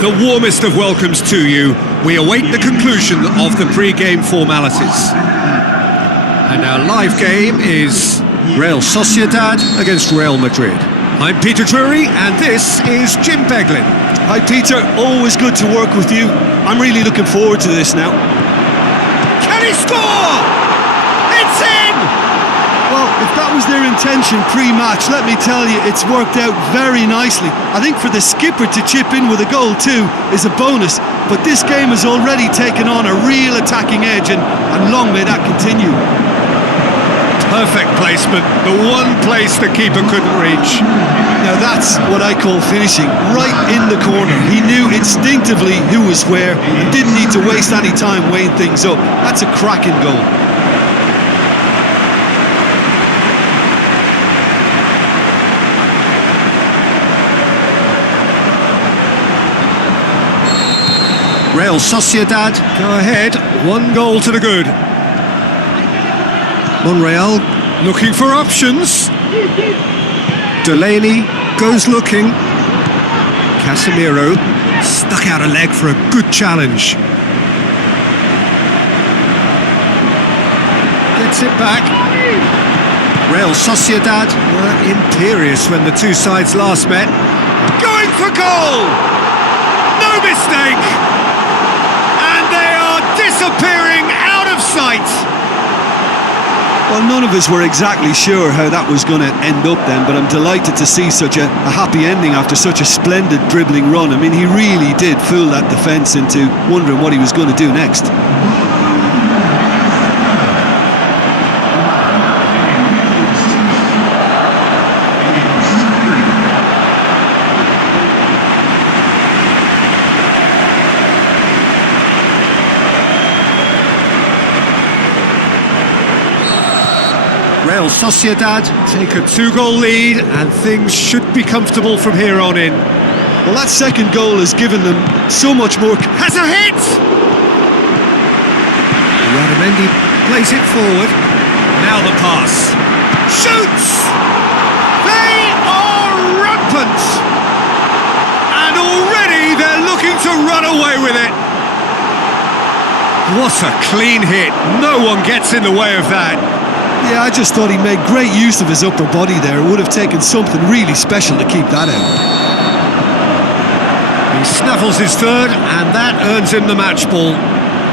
the warmest of welcomes to you. We await the conclusion of the pre-game formalities. And our live game is Real Sociedad against Real Madrid. I'm Peter Drury, and this is Jim Beglin. Hi Peter, always good to work with you. I'm really looking forward to this now. Can he score? It's in! Well, if that was their intention pre-match, let me tell you, it's worked out very nicely. I think for the skipper to chip in with a goal too is a bonus, but this game has already taken on a real attacking edge, and long may that continue. Perfect placement, the one place the keeper couldn't reach. Now that's what I call finishing, right in the corner. He knew instinctively who was where and didn't need to waste any time weighing things up. That's a cracking goal. Real Sociedad go ahead, 1 goal to the good. Monreal looking for options. Delaney goes looking. Casemiro stuck out a leg for a good challenge. Gets it back. Real Sociedad were imperious when the two sides last met. Going for goal! No mistake! And they are disappearing out of sight! Well, none of us were exactly sure how that was going to end up then, but I'm delighted to see such a happy ending after such a splendid dribbling run. I mean, he really did fool that defence into wondering what he was going to do next. Real Sociedad take a 2-goal lead, and things should be comfortable from here on in. Well, that second goal has given them so much more. Has a hit! Ramendi plays it forward. Now the pass. Shoots! They are rampant! And already they're looking to run away with it. What a clean hit. No one gets in the way of that. Yeah, I just thought he made great use of his upper body there. It would have taken something really special to keep that out. He snaffles his third, and that earns him the match ball.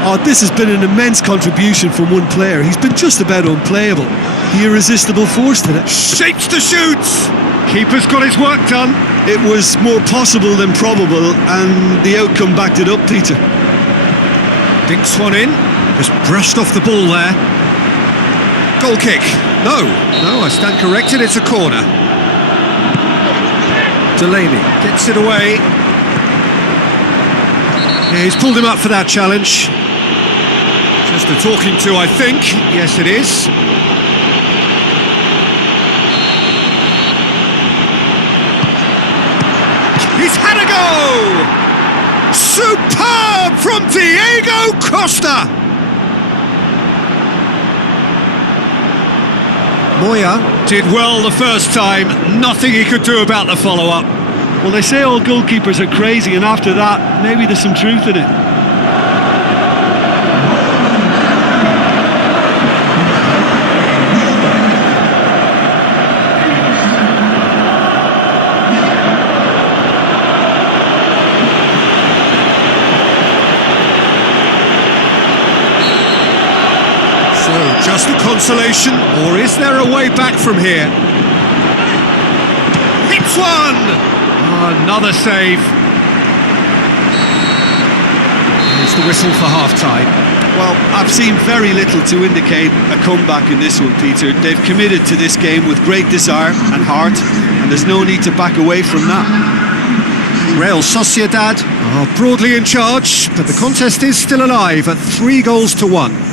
Oh, this has been an immense contribution from one player. He's been just about unplayable. The irresistible force today. Shapes to shoot! Keeper's got his work done. It was more possible than probable, and the outcome backed it up, Peter. Dinks one in. Just brushed off the ball there. Goal kick. No, I stand corrected, it's a corner. Delaney gets it away. Yeah, he's pulled him up for that challenge. Just a talking to, I think. Yes, it is. He's had a go! Superb from Diego Costa! Moya did well the first time, nothing he could do about the follow-up. Well, they say all goalkeepers are crazy, and after that, maybe there's some truth in it. Just a consolation, or is there a way back from here? Hits one! Oh, another save. Here's the whistle for half-time. Well, I've seen very little to indicate a comeback in this one, Peter. They've committed to this game with great desire and heart, and there's no need to back away from that. Real Sociedad are broadly in charge, but the contest is still alive at 3-1.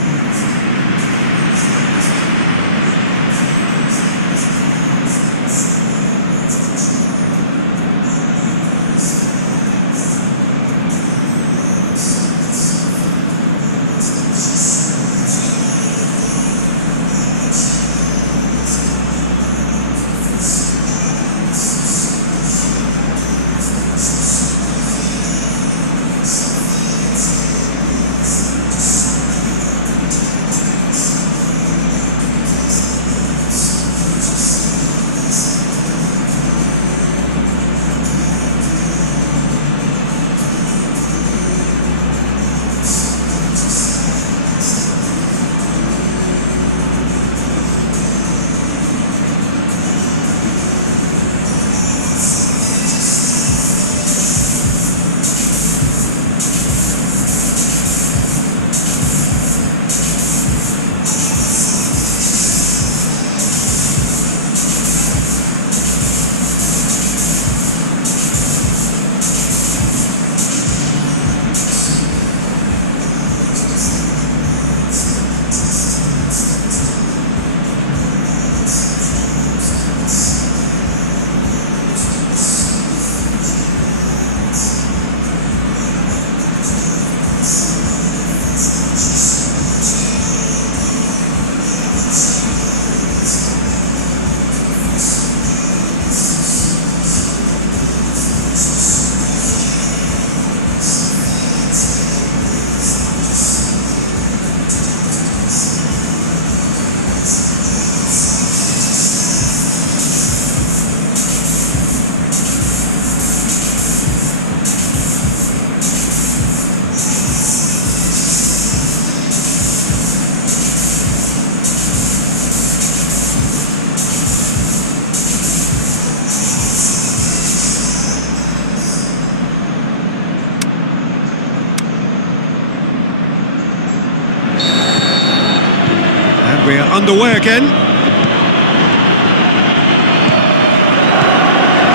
underway again.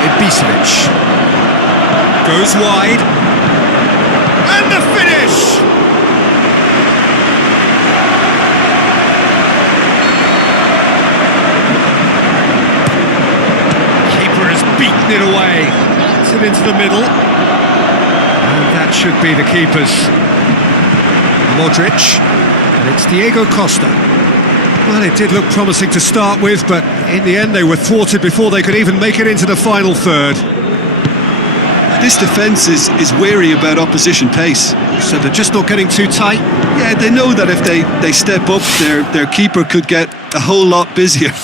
Ibisevic goes wide. And the finish! Keeper has beaten it away. It's it into the middle. And that should be the keeper's. Modric. And it's Diego Costa. Well, it did look promising to start with, but in the end they were thwarted before they could even make it into the final third. This defence is wary about opposition pace. So they're just not getting too tight? Yeah, they know that if they step up, their keeper could get a whole lot busier.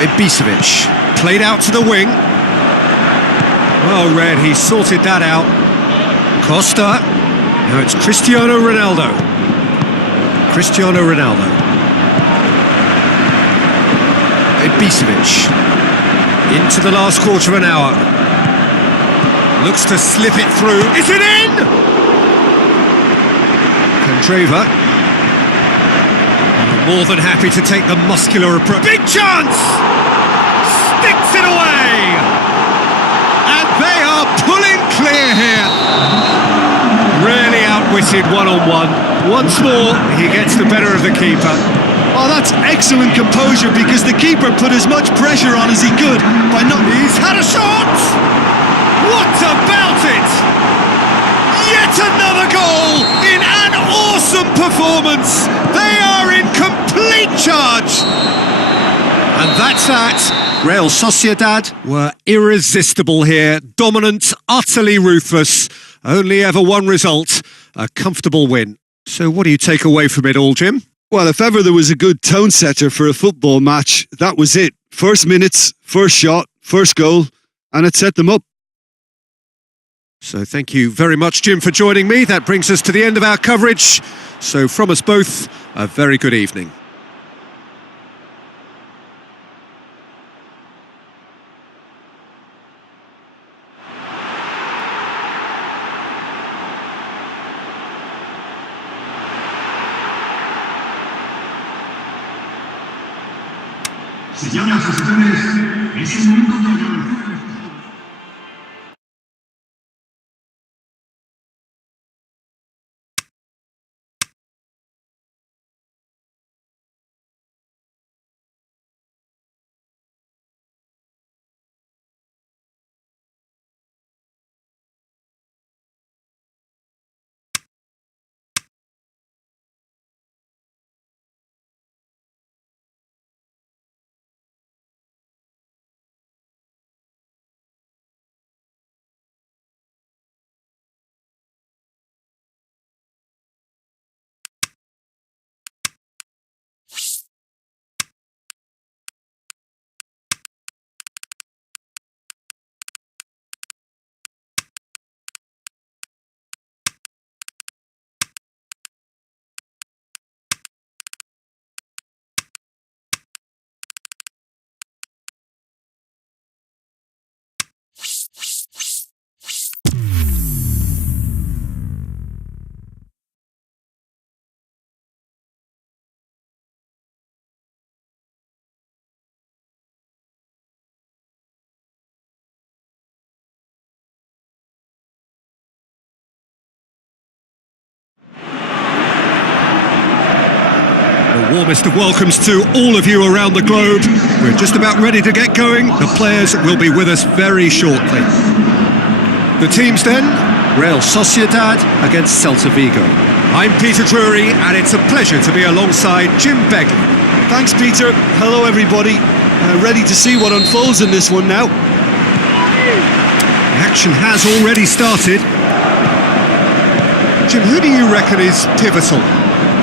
Ibisevic played out to the wing. Well read, he sorted that out. Costa. Now it's Cristiano Ronaldo. Cristiano Ronaldo. Ibisevic. Into the last quarter of an hour. Looks to slip it through. Is it in? Candreva. More than happy to take the muscular approach. Big chance! Sticks it away! And they are pulling clear here. Really outwitted one-on-one. Once more, he gets the better of the keeper. Oh, that's excellent composure because the keeper put as much pressure on as he could by not... He's had a shot! What about it? Yet another goal in an awesome performance. They are in complete charge. And that's that. Real Sociedad were irresistible here. Dominant, utterly ruthless. Only ever one result, a comfortable win. So what do you take away from it all, Jim? Well, if ever there was a good tone setter for a football match, that was it. First minutes, first shot, first goal, and it set them up. So thank you very much, Jim, for joining me. That brings us to the end of our coverage. So from us both, a very good evening. Señoras y señores, es el momento de agradecer. Warmest of welcomes to all of you around the globe. We're just about ready to get going. The players will be with us very shortly. The teams then, Real Sociedad against Celta Vigo. I'm Peter Drury, and it's a pleasure to be alongside Jim Begley. Thanks, Peter. Hello, everybody. Ready to see what unfolds in this one now. The action has already started. Jim, who do you reckon is pivotal?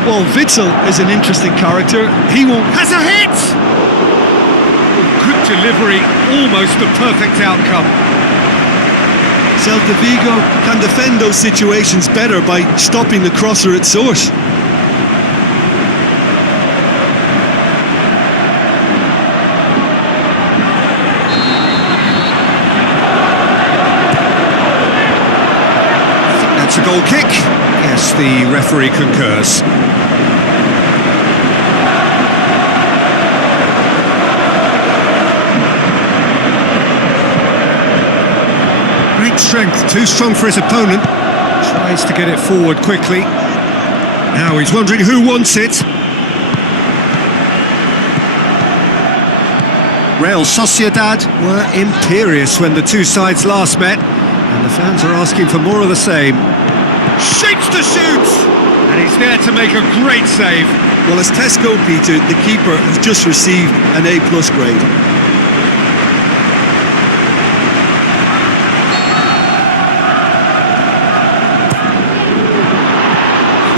Well, Witsel is an interesting character. He won't... Has a hit! Good delivery, almost the perfect outcome. Celta Vigo can defend those situations better by stopping the crosser at source. That's a goal kick. Yes, the referee concurs. Great strength, too strong for his opponent. Tries to get it forward quickly. Now he's wondering who wants it. Real Sociedad were imperious when the two sides last met, and the fans are asking for more of the same. Shapes to shoot! And he's there to make a great save. Well, as Tesco, Peter, the keeper has just received an A+ grade.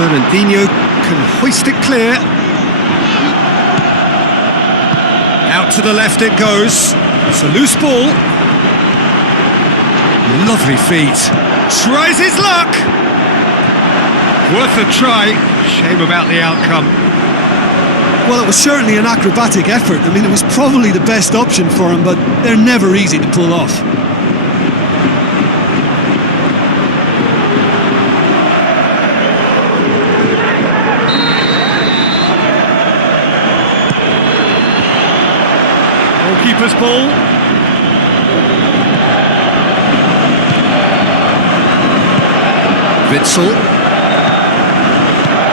Fernandinho can hoist it clear. Out to the left it goes. It's a loose ball. Lovely feet. Tries his luck. Worth a try. Shame about the outcome. Well, it was certainly an acrobatic effort. I mean, it was probably the best option for him, but they're never easy to pull off. Goalkeeper's ball. Witzel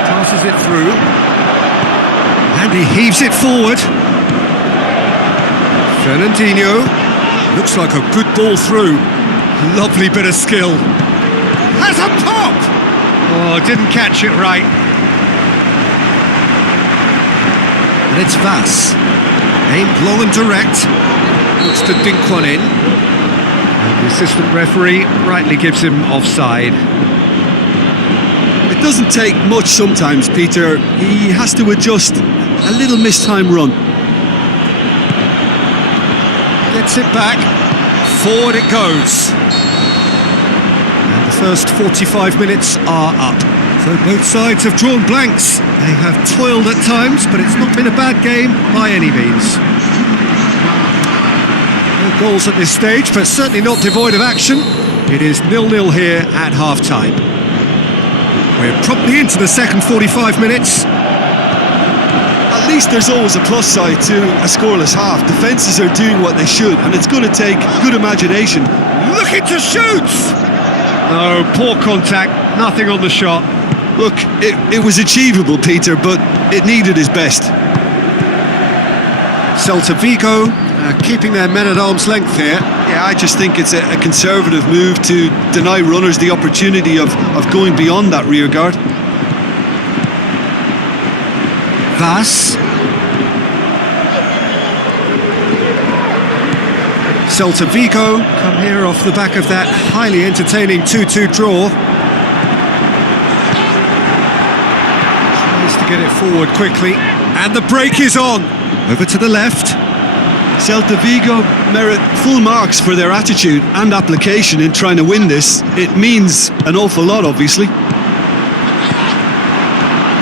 passes it through, and he heaves it forward. Fernandinho, looks like a good ball through. Lovely bit of skill. Has a pop! Oh, didn't catch it right. And it's Vass. Aimed long and direct. Looks to dink one in. And the assistant referee rightly gives him offside. It doesn't take much sometimes, Peter. He has to adjust a little mistimed run. Gets it back. Forward it goes. And the first 45 minutes are up. So both sides have drawn blanks. They have toiled at times, but it's not been a bad game by any means. No goals at this stage, but certainly not devoid of action. It is 0-0 here at half-time. We're promptly into the second 45 minutes. At least there's always a plus side to a scoreless half. Defences are doing what they should, and it's going to take good imagination. Looking to shoot! No, poor contact, nothing on the shot. Look, it was achievable, Peter, but it needed his best. Celta Vigo keeping their men at arm's length here. Yeah, I just think it's a conservative move to deny runners the opportunity of going beyond that rear guard. Vass. Celta Vigo come here off the back of that highly entertaining 2-2 draw. Tries to get it forward quickly, and the break is on. Over to the left. Celta Vigo merit full marks for their attitude and application in trying to win this. It means an awful lot, obviously.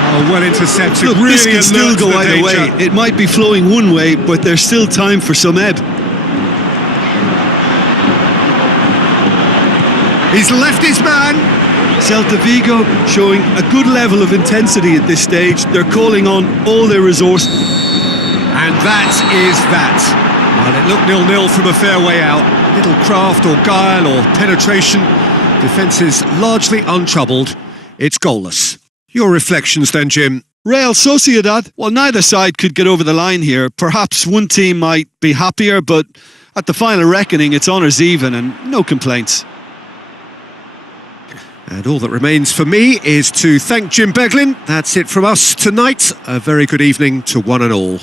Oh, well intercepted. Look, really this can still go either danger. way. It might be flowing one way, but there's still time for some ebb. He's left his man. Celta Vigo showing a good level of intensity at this stage. They're calling on all their resource. And that is that. Well, it looked 0-0 from a fair way out. Little craft or guile or penetration. Defence is largely untroubled. It's goalless. Your reflections then, Jim? Real Sociedad, well, neither side could get over the line here. Perhaps one team might be happier, but at the final reckoning, it's honours even and no complaints. And all that remains for me is to thank Jim Beglin. That's it from us tonight. A very good evening to one and all.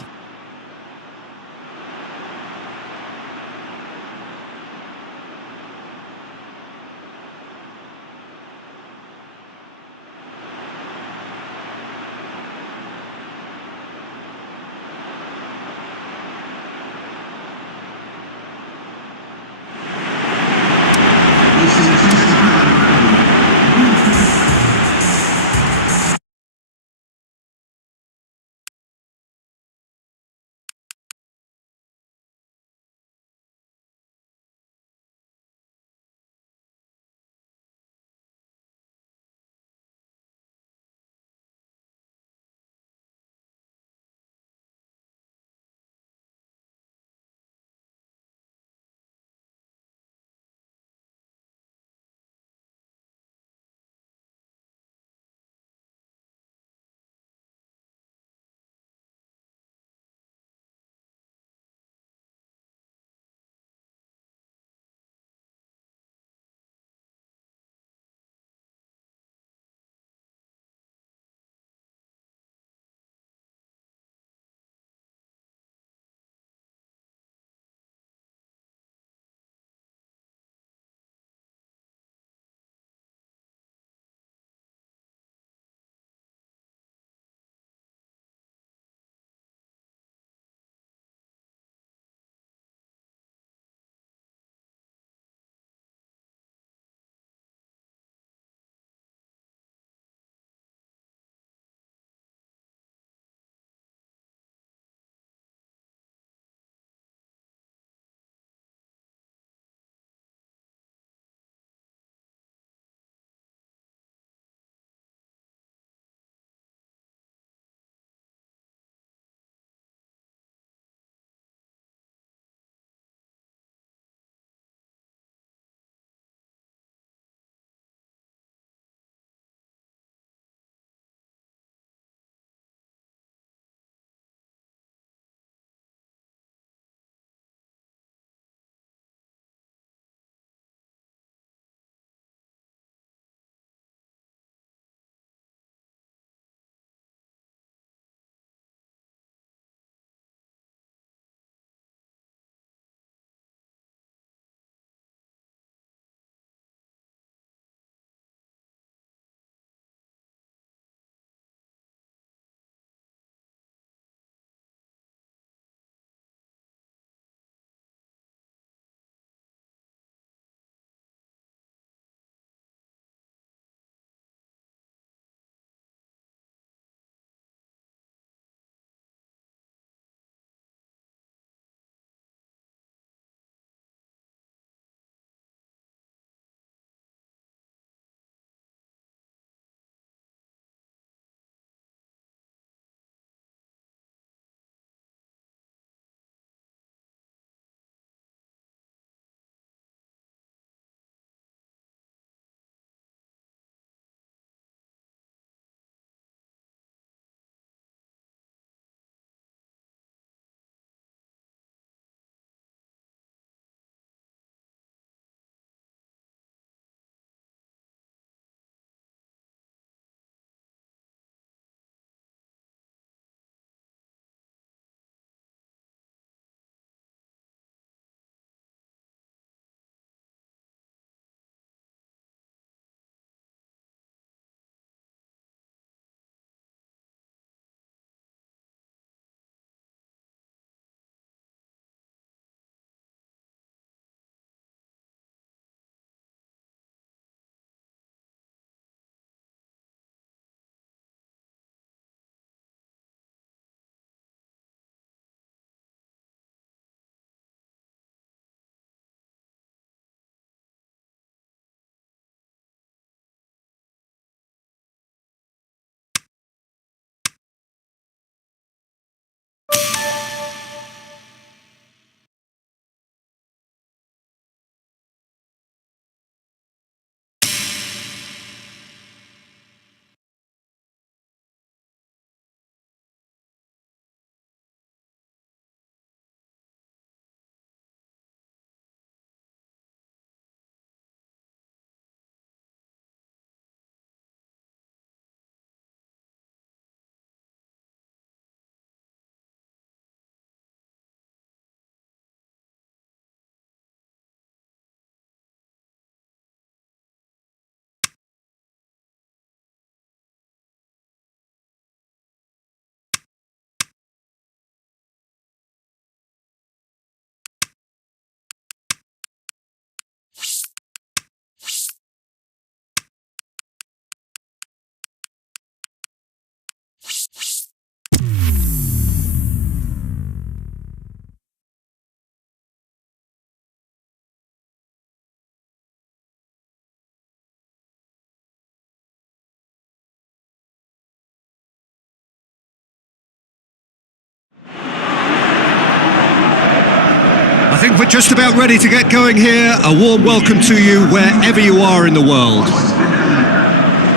I think we're just about ready to get going here. A warm welcome to you wherever you are in the world.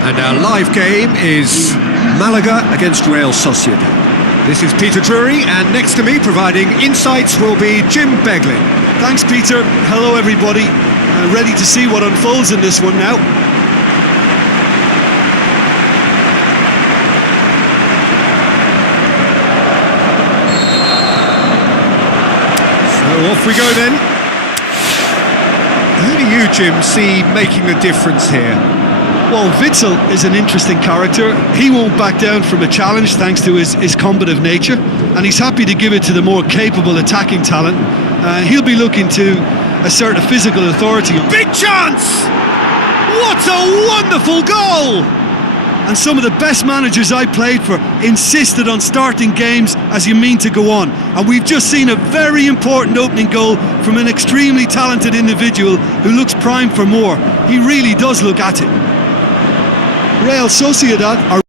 And our live game is Malaga against Real Sociedad. This is Peter Drury, and next to me providing insights will be Jim Begley. Thanks, Peter. Hello, everybody. Ready to see what unfolds in this one now. So off we go then. Who do you, Jim, see making the difference here? Well, Witsel is an interesting character. He won't back down from a challenge thanks to his combative nature, and he's happy to give it to the more capable attacking talent. He'll be looking to assert a physical authority. Big chance! What a wonderful goal! And some of the best managers I played for insisted on starting games as you mean to go on. And we've just seen a very important opening goal from an extremely talented individual who looks primed for more. He really does look at it. Real Sociedad are